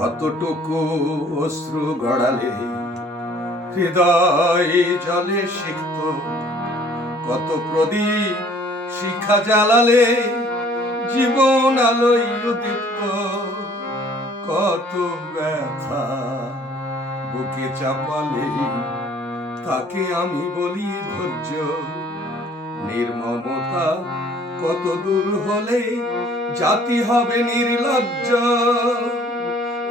কতটুকু অশ্রু গড়ালে হৃদয় জলে সিক্ত। কত প্রদীপ শিখা জ্বালালে জীবন আলোয় উদীপ্ত। কত ব্যথা বুকে চাপালে তাকে আমি বলি ধৈর্য। নির্মমতা কত দূর হলে জাতি হবে নির্লজ্জ।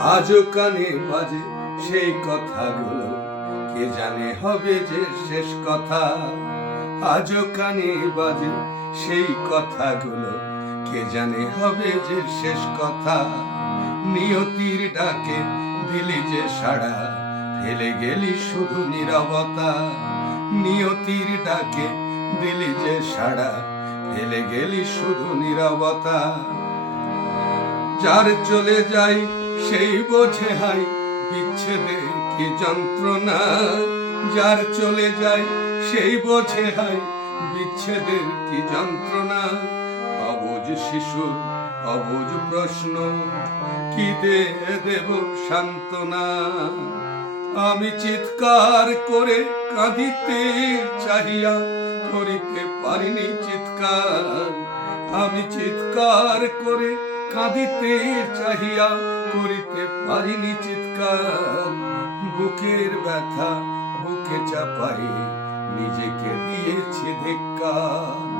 আজও কানে বাজে সেই কথাগুলো। কে জানে হবে যে শেষ কথা? আজও কানে বাজে সেই কথাগুলো। কে জানে হবে যে শেষ কথা? নিয়তির ডাকে দিলি যে সাড়া, ফেলে গেলি শুধু নীরবতা। নিয়তির ডাকে দিলি যে সাড়া, ফেলে গেলি শুধু নীরবতা। যার চলে যাই সেই বোঝে হাই বিচ্ছেদে কি যন্ত্রণা? যার চলে যায় সেই বোঝে হাই বিচ্ছেদের কি যন্ত্রণা? অবুজ শিশুর অবুজ প্রশ্ন, কি দে দেব সান্ত্বনা? আমি চিৎকার করে কাঁদিতে চাহিয়া করিতে পারিনি চিৎকার। আমি চিৎকার করে কাঁদিতে চাহিয়া করিতে পারিনি চিৎকার। বুকের ব্যথা, বুকে চাপাই নিজেকে দিয়েছি ধিক্কার।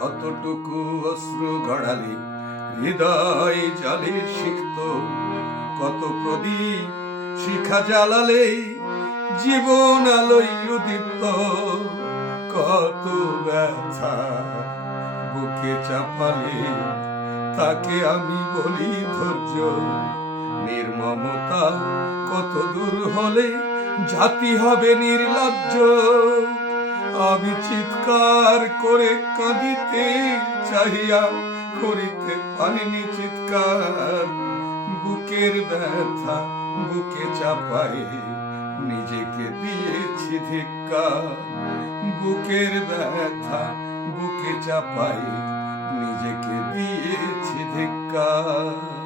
কতটুকু অশ্রু গড়ালে, হৃদয় জলে সিক্ত। কত প্রদীপ শিখা জ্বালালে, জীবন আলোয় উদীপ্ত। কত ব্যথা, বুকে চাপালে তাকে আমি বলি ধৈর্য। নির্মমতা কত দূর হলে জাতি হবে নির্লজ্জ। আমি চিৎকার করে কাঁদিতে চাহিয়া করিতে পারিনি চিৎকার। বুকের ব্যথা বুকে চাপাই নিজেকে দিয়েছি ধিক্কার। বুকের ব্যথা বুকে চাপাই নিজেকে দিয়েছি ধিক্কার।